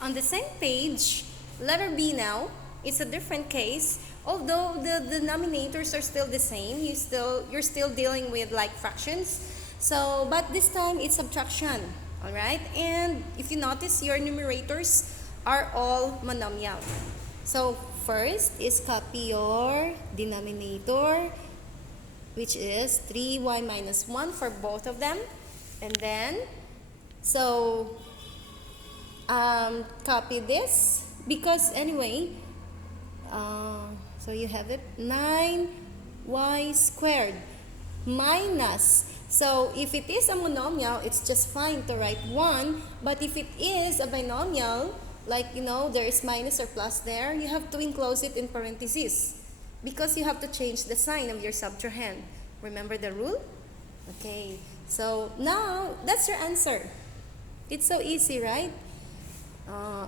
On the same page, letter B now, it's a different case. Although the denominators are still the same, you're still dealing with like fractions. So, but this time it's subtraction, all right? And if you notice, your numerators are all monomial. So, first is copy your denominator, which is 3y minus 1 for both of them. And then, so, copy this because anyway, so you have it 9y squared minus, so if it is a monomial, it's just fine to write 1, but if it is a binomial, like there is minus or plus there, you have to enclose it in parentheses because you have to change the sign of your subtrahend. Remember the rule? Okay, so now that's your answer. It's so easy, right?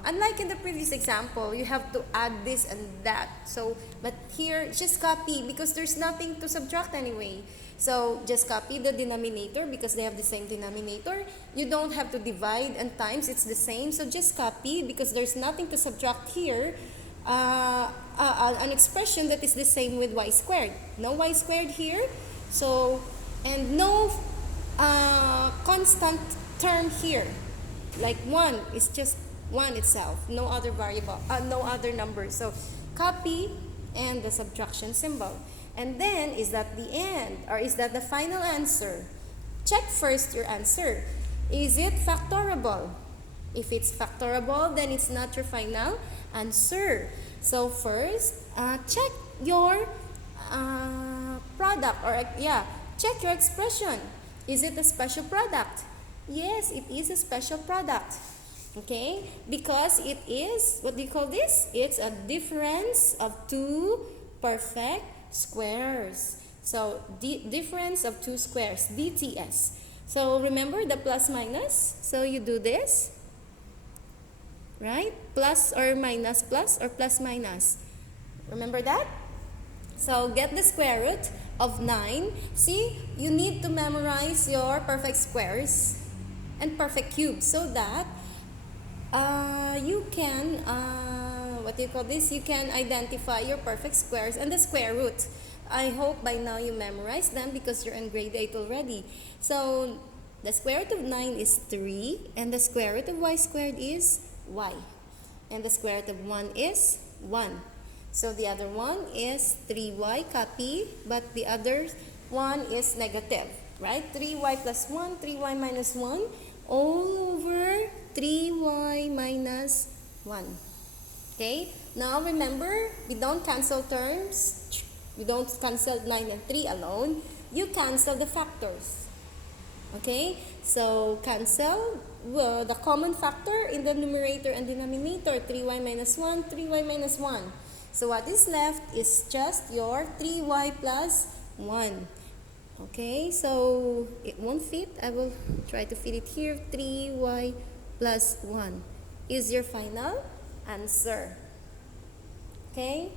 Unlike in the previous example, you have to add this and that. So, but here, just copy because there's nothing to subtract anyway. So, just copy the denominator because they have the same denominator. You don't have to divide and times, it's the same. So, just copy because there's nothing to subtract here. An expression that is the same with y squared. No y squared here. So, and no constant term here. Like 1 is just 1 itself, no other variable, no other number. So copy and the subtraction symbol. And then, is that the end or is that the final answer? Check first your answer. Is it factorable? If it's factorable, then it's not your final answer. So first, check your product check your expression. Is it a special product? Yes, it is a special product. Okay, because it is, what do you call this? It's a difference of two perfect squares. So, difference of two squares, DTS. So, remember the plus minus? So, you do this, right? Plus or minus plus or plus minus. Remember that? So, get the square root of 9. See, you need to memorize your perfect squares and perfect cubes so that you can, you can identify your perfect squares and the square root. I hope by now you memorize them because you're in grade 8 already. So, the square root of 9 is 3 and the square root of y squared is y. And the square root of 1 is 1. So, the other one is 3y, copy, but the other one is negative, right? 3y plus 1, 3y minus 1, all over 3y minus 1. Okay? Now remember, we don't cancel terms. We don't cancel 9 and 3 alone. You cancel the factors. Okay? So cancel the common factor in the numerator and denominator. 3y minus 1, 3y minus 1. So what is left is just your 3y plus 1. Okay, so it won't fit. I will try to fit it here. 3y plus 1 is your final answer. Okay?